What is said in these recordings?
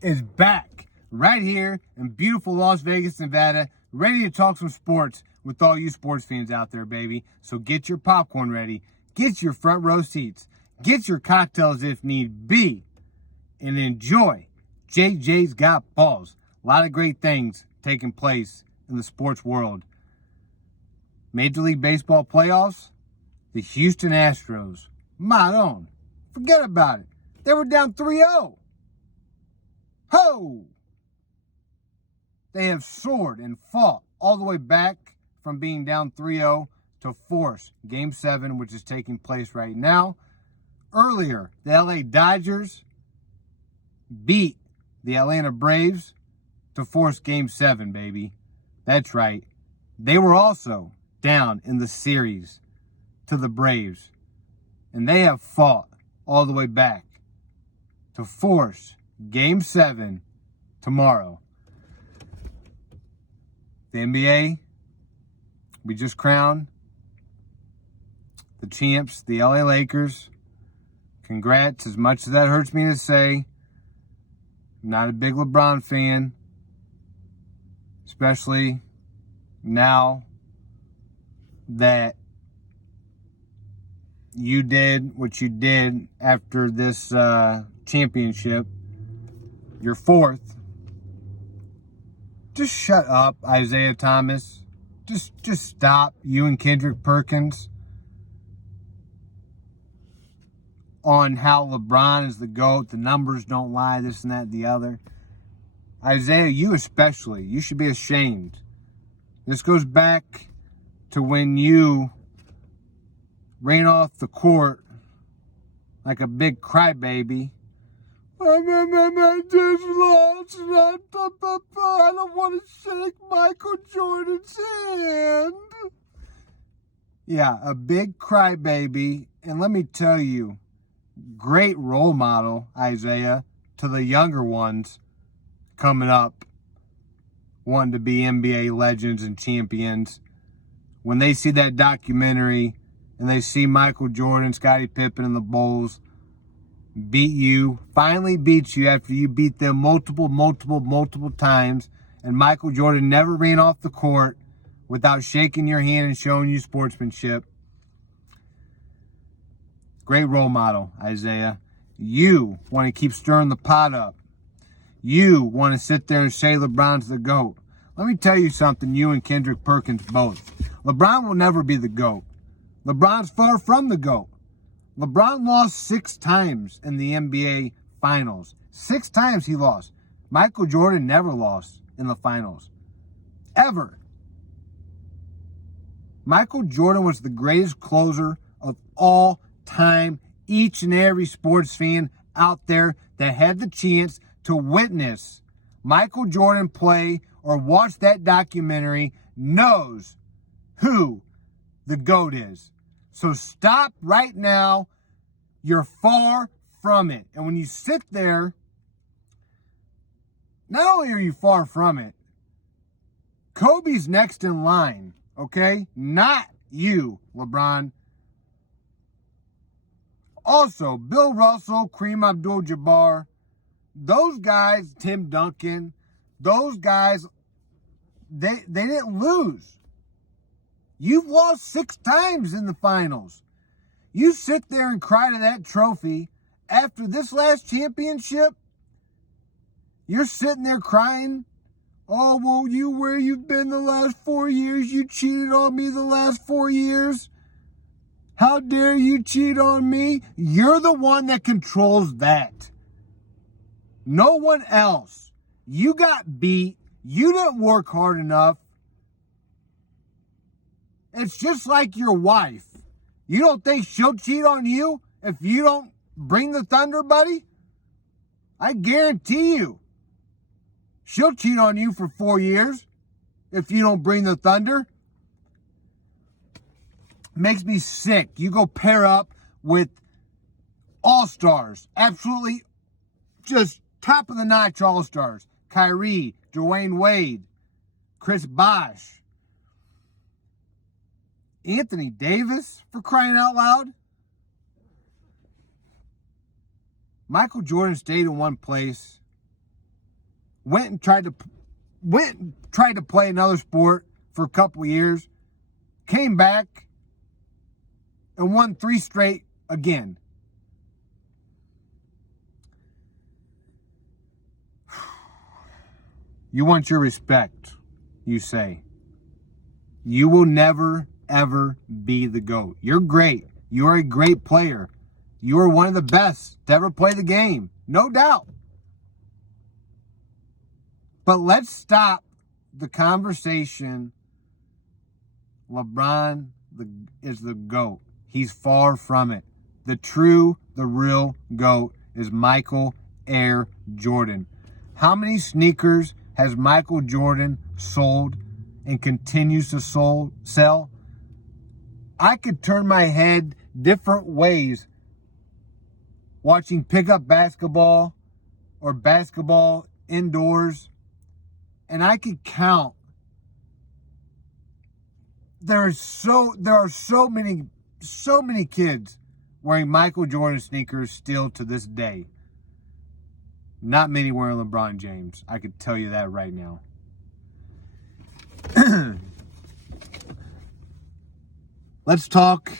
Is back right here in beautiful Las Vegas, Nevada, ready to talk some sports with all you sports fans out there, baby. So get your popcorn ready, get your front row seats, get your cocktails if need be, and enjoy JJ's Got Balls. A lot of great things taking place in the sports world. Major League Baseball playoffs, the Houston Astros, Maron, forget about it. They were down 3-0. Ho! They have soared and fought all the way back from being down 3-0 to force Game 7, which is taking place right now. Earlier, the LA Dodgers beat the Atlanta Braves to force Game 7, baby. That's right. They were also down in the series to the Braves. And they have fought all the way back to force Game 7 tomorrow. The NBA, we just crowned the champs, the LA Lakers. Congrats, as much as that hurts me to say. I'm not a big LeBron fan, especially now that you did what you did after this championship. Your fourth. Just shut up, Isaiah Thomas. Just stop, you and Kendrick Perkins, on how LeBron is the GOAT, the numbers don't lie, this and that and the other. Isaiah, you especially, you should be ashamed. This goes back to when you ran off the court like a big crybaby. I just lost, and I don't want to shake Michael Jordan's hand. Yeah, a big crybaby. And let me tell you, great role model, Isaiah, to the younger ones coming up, wanting to be NBA legends and champions. When they see that documentary and they see Michael Jordan, Scottie Pippen, and the Bulls beat you, finally beat you after you beat them multiple times, and Michael Jordan never ran off the court without shaking your hand and showing you sportsmanship. Great role model, Isaiah. You want to keep stirring the pot up. You want to sit there and say LeBron's the GOAT. Let me tell you something, you and Kendrick Perkins both. LeBron will never be the GOAT. LeBron's far from the GOAT. LeBron lost 6 times in the NBA Finals. 6 times he lost. Michael Jordan never lost in the finals. Ever. Michael Jordan was the greatest closer of all time. Each and every sports fan out there that had the chance to witness Michael Jordan play or watch that documentary knows who the GOAT is. So stop right now. You're far from it. And when you sit there, not only are you far from it, Kobe's next in line, okay? Not you, LeBron. Also, Bill Russell, Kareem Abdul-Jabbar, those guys, Tim Duncan, those guys, they didn't lose. You've lost 6 times in the finals. You sit there and cry to that trophy after this last championship. You're sitting there crying. Oh, well, where you've been the last 4 years. You cheated on me the last 4 years. How dare you cheat on me? You're the one that controls that. No one else. You got beat. You didn't work hard enough. It's just like your wife. You don't think she'll cheat on you if you don't bring the thunder, buddy? I guarantee you. She'll cheat on you for 4 years if you don't bring the thunder. Makes me sick. You go pair up with all-stars. Absolutely just top of the notch all-stars. Kyrie, Dwayne Wade, Chris Bosh, Anthony Davis, for crying out loud. Michael Jordan stayed in one place went and tried to play another sport for a couple of years, came back and won 3 straight again. You want your respect, you say. You will never, ever be the GOAT. You're great. You are a great player. You are one of the best to ever play the game. No doubt. But let's stop the conversation. LeBron is the GOAT. He's far from it. The real GOAT is Michael Air Jordan. How many sneakers has Michael Jordan sold and continues to sell? I could turn my head different ways watching pickup basketball or basketball indoors, and I could count. There are so many kids wearing Michael Jordan sneakers still to this day. Not many wearing LeBron James. I could tell you that right now. Let's talk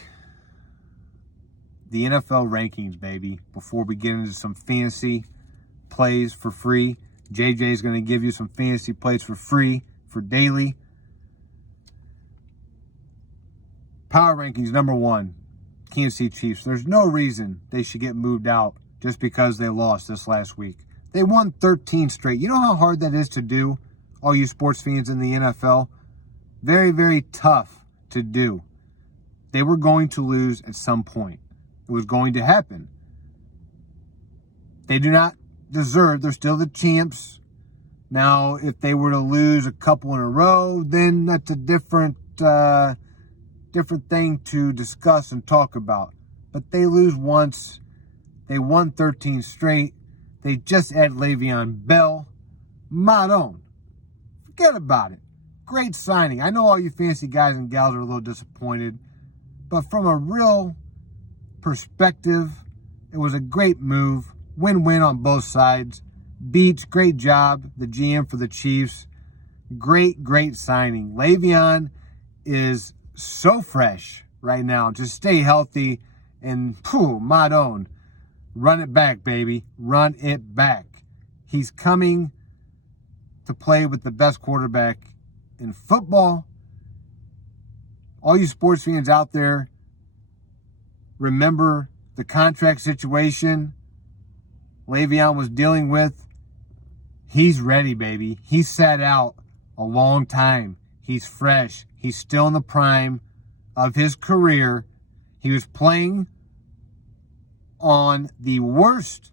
the NFL rankings, baby, before we get into some fantasy plays for free. JJ is going to give you some fantasy plays for free for daily. Power rankings, number 1, Kansas City Chiefs. There's no reason they should get moved out just because they lost this last week. They won 13 straight. You know how hard that is to do, all you sports fans in the NFL? Very, very tough to do. They were going to lose at some point. It was going to happen. They do not deserve, they're still the champs. Now, if they were to lose a couple in a row, then that's a different thing to discuss and talk about. But they lose once. They won 13 straight. They just added Le'Veon Bell. Madon. Forget about it. Great signing. I know all you fancy guys and gals are a little disappointed, but from a real perspective, it was a great move. Win-win on both sides. Beach, great job. The GM for the Chiefs. Great signing. Le'Veon is so fresh right now. Just stay healthy and Madon. Run it back, baby. Run it back. He's coming to play with the best quarterback in football. All you sports fans out there, remember the contract situation Le'Veon was dealing with. He's ready, baby. He sat out a long time. He's fresh. He's still in the prime of his career. He was playing on the worst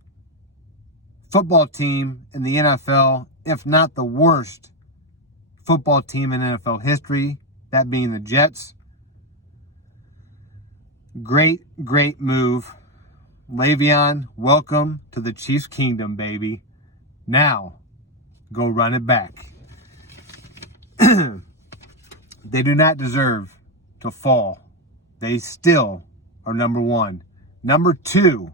football team in the NFL, if not the worst football team in NFL history, that being the Jets. Great move. Le'Veon, welcome to the Chiefs Kingdom, baby. Now, go run it back. They do not deserve to fall. They still are number 1. Number 2,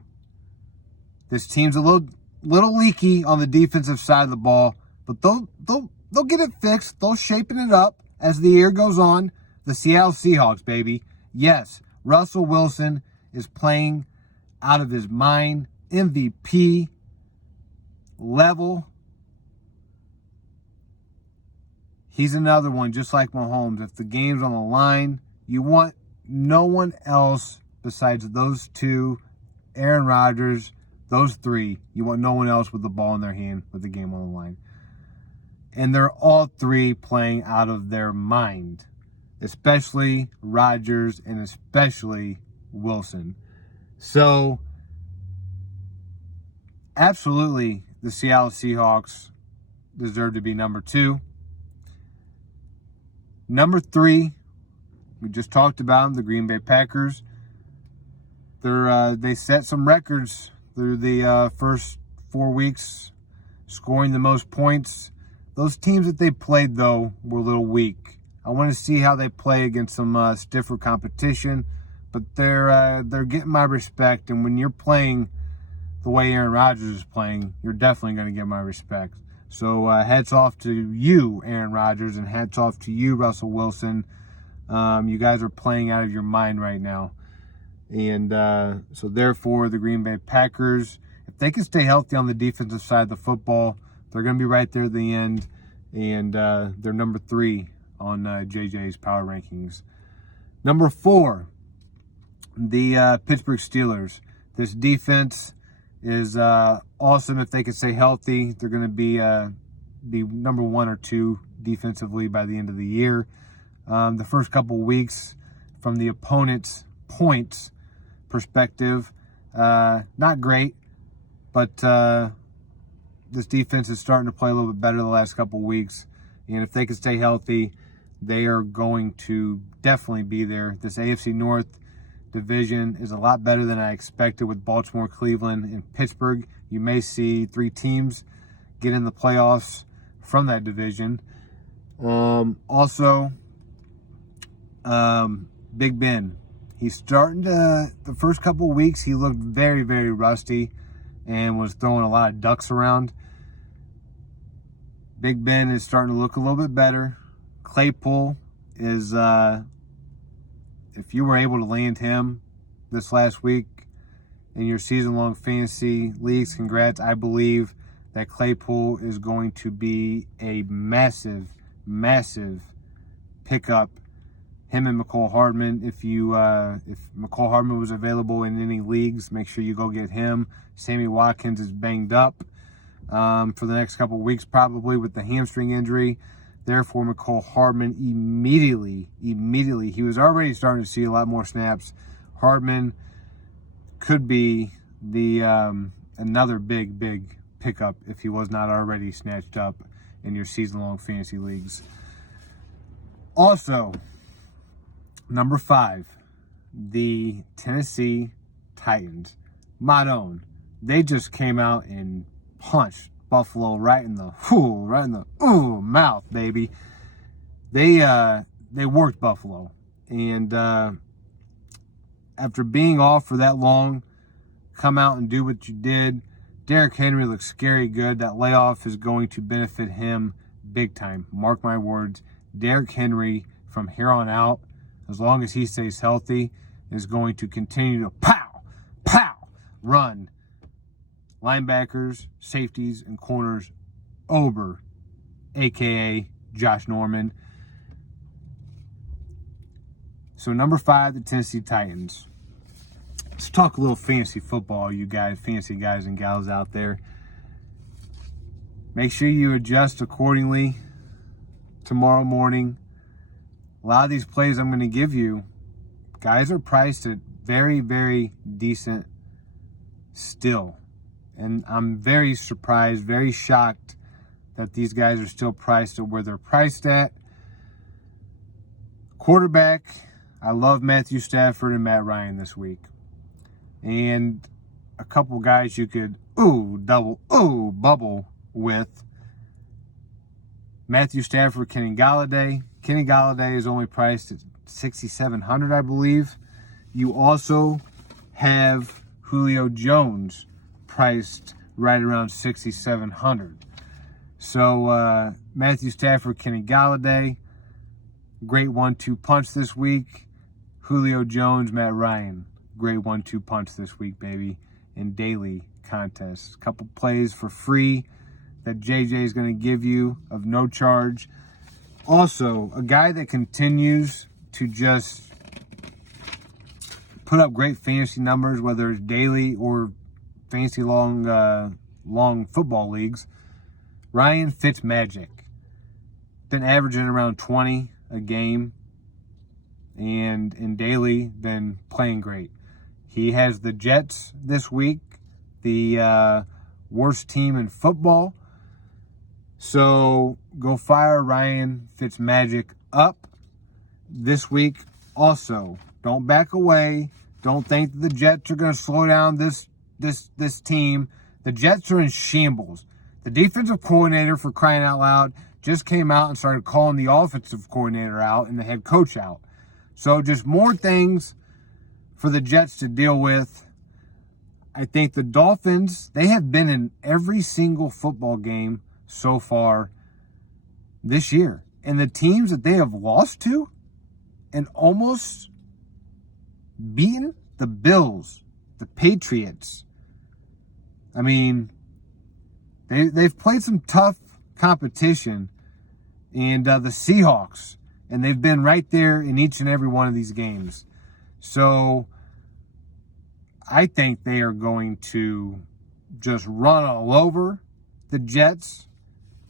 this team's a little leaky on the defensive side of the ball, but they'll get it fixed. They'll shaping it up as the year goes on. The Seattle Seahawks, baby. Yes, Russell Wilson is playing out of his mind. MVP level. He's another one, just like Mahomes. If the game's on the line, you want no one else besides those 2, Aaron Rodgers, those 3. You want no one else with the ball in their hand with the game on the line. And they're all 3 playing out of their mind, especially Rodgers and especially Wilson. So, absolutely, the Seattle Seahawks deserve to be number 2. Number 3, we just talked about them, the Green Bay Packers. They set some records through the first 4 weeks, scoring the most points. Those teams that they played, though, were a little weak. I want to see how they play against some stiffer competition, but they're getting my respect. And when you're playing the way Aaron Rodgers is playing, you're definitely going to get my respect. So hats off to you, Aaron Rodgers, and hats off to you, Russell Wilson. You guys are playing out of your mind right now. And so therefore, the Green Bay Packers, if they can stay healthy on the defensive side of the football, they're going to be right there at the end. And they're number 3 on JJ's power rankings. Number 4, the Pittsburgh Steelers. This defense is awesome. If they can stay healthy, they're going to be number 1 or 2 defensively by the end of the year. The first couple weeks, from the opponent's points perspective, not great, but this defense is starting to play a little bit better the last couple weeks. And if they can stay healthy, they are going to definitely be there. This AFC North division is a lot better than I expected with Baltimore, Cleveland, and Pittsburgh. You may see 3 teams get in the playoffs from that division. Also, Big Ben. He's starting to, the first couple weeks, he looked very, very rusty and was throwing a lot of ducks around. Big Ben is starting to look a little bit better. Claypool is, if you were able to land him this last week in your season-long fantasy leagues, congrats. I believe that Claypool is going to be a massive, massive pickup. Him and McCole Hardman. If McCole Hardman was available in any leagues, make sure you go get him. Sammy Watkins is banged up for the next couple of weeks, probably with the hamstring injury. Therefore, McCole Hardman immediately, he was already starting to see a lot more snaps. Hardman could be the another big pickup if he was not already snatched up in your season-long fantasy leagues. Also, number 5, the Tennessee Titans. Madone. They just came out and punched Buffalo right in the mouth, baby. They worked Buffalo, and after being off for that long, come out and do what you did. Derrick Henry looks scary good. That layoff is going to benefit him big time. Mark my words. Derrick Henry from here on out, as long as he stays healthy, is going to continue to pow, run linebackers, safeties, and corners over, a.k.a. Josh Norman. So number 5, the Tennessee Titans. Let's talk a little fantasy football, you guys, fantasy guys and gals out there. Make sure you adjust accordingly tomorrow morning. A lot of these plays I'm going to give you, guys are priced at very, very decent still. And I'm very surprised, very shocked that these guys are still priced at where they're priced at. Quarterback, I love Matthew Stafford and Matt Ryan this week. And a couple guys you could bubble with. Matthew Stafford, Kenny Galladay. Kenny Galladay is only priced at $6,700, I believe. You also have Julio Jones priced right around $6,700. So Matthew Stafford, Kenny Galladay, great 1-2 punch this week. Julio Jones, Matt Ryan, great 1-2 punch this week, baby, in daily contests. A couple plays for free that JJ is going to give you of no charge. Also, a guy that continues to just put up great fantasy numbers, whether it's daily or fantasy long football leagues, Ryan Fitzmagic. Been averaging around 20 a game, and in daily, been playing great. He has the Jets this week, the worst team in football. So go fire Ryan Fitzmagic up this week. Also, don't back away. Don't think that the Jets are going to slow down this team. The Jets are in shambles. The defensive coordinator, for crying out loud, just came out and started calling the offensive coordinator out and the head coach out. So just more things for the Jets to deal with. I think the Dolphins, they have been in every single football game so far this year. And the teams that they have lost to and almost beaten, the Bills, the Patriots. I mean, they've played some tough competition, and the Seahawks, and they've been right there in each and every one of these games. So I think they are going to just run all over the Jets.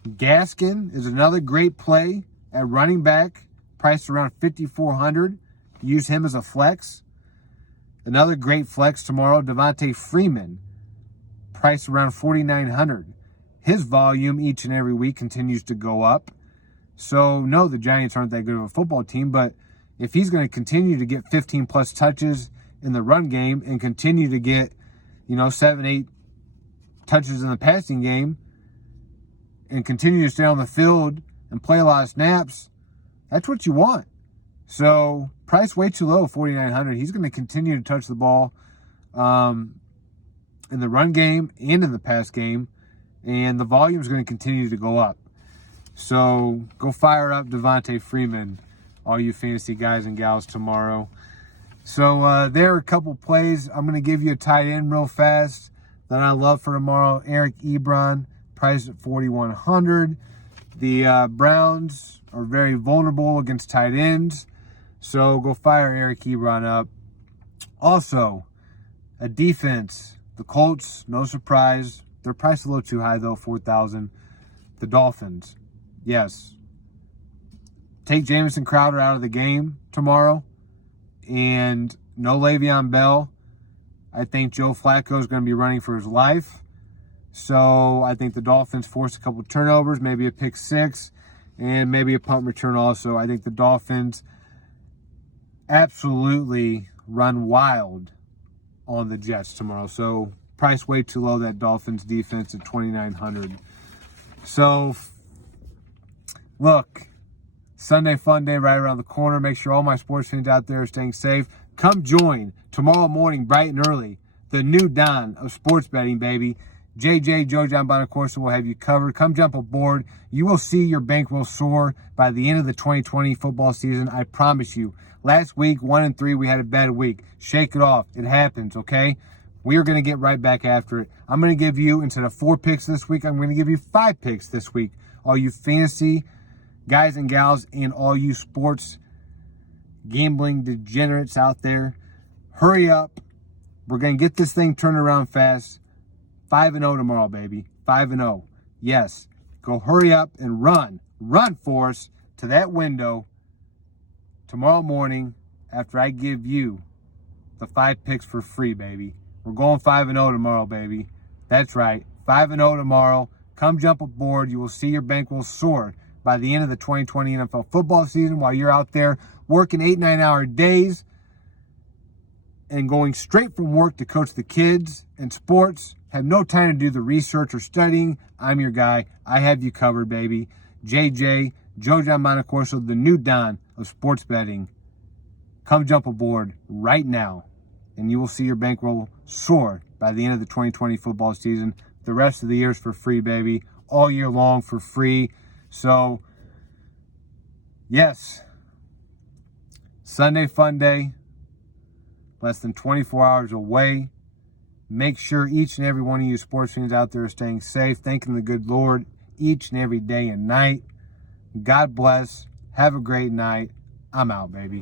Gaskin is another great play at running back, priced around $5,400. Use him as a flex. Another great flex tomorrow, Devontae Freeman, priced around $4,900. His volume each and every week continues to go up. So, no, the Giants aren't that good of a football team, but if he's going to continue to get 15-plus touches in the run game and continue to get, 7, 8 touches in the passing game and continue to stay on the field and play a lot of snaps, that's what you want. So, price way too low, $4,900. He's going to continue to touch the ball in the run game and in the pass game, and the volume is going to continue to go up. So, go fire up Devontae Freeman, all you fantasy guys and gals, tomorrow. So, there are a couple plays. I'm going to give you a tight end real fast that I love for tomorrow. Eric Ebron, priced at $4,100. The Browns are very vulnerable against tight ends. So go fire Eric Ebron up. Also, a defense. The Colts, no surprise. They're priced a little too high though, $4,000. The Dolphins, yes. Take Jamison Crowder out of the game tomorrow. And no Le'Veon Bell. I think Joe Flacco is going to be running for his life. So I think the Dolphins force a couple turnovers, maybe a pick six, and maybe a punt return also. I think the Dolphins absolutely run wild on the Jets tomorrow. So price way too low, that Dolphins defense at $2,900. So look, Sunday fun day right around the corner. Make sure all my sports fans out there are staying safe. Come join tomorrow morning bright and early the new dawn of sports betting, baby. JJ, Joe John Bonacorsa will have you covered. Come jump aboard. You will see your bankroll soar by the end of the 2020 football season. I promise you. Last week, 1-3, we had a bad week. Shake it off. It happens, okay? We are going to get right back after it. I'm going to give you, instead of 4 picks this week, I'm going to give you 5 picks this week. All you fantasy guys and gals and all you sports gambling degenerates out there, hurry up. We're going to get this thing turned around fast. 5-0 tomorrow, baby. 5-0. Yes. Go hurry up and run. Run for us to that window tomorrow morning after I give you the 5 picks for free, baby. We're going 5-0 tomorrow, baby. That's right. 5-0 tomorrow. Come jump aboard. You will see your bankroll soar by the end of the 2020 NFL football season while you're out there working 8-9-hour days and going straight from work to coach the kids and sports. Have no time to do the research or studying. I'm your guy. I have you covered, baby. JJ, Joe John Bonacorsa, the new dawn of sports betting. Come jump aboard right now, and you will see your bankroll soar by the end of the 2020 football season. The rest of the year is for free, baby. All year long for free. So, yes, Sunday fun day, less than 24 hours away. Make sure each and every one of you sports fans out there are staying safe, thanking the good Lord each and every day and night. God bless. Have a great night. I'm out, baby.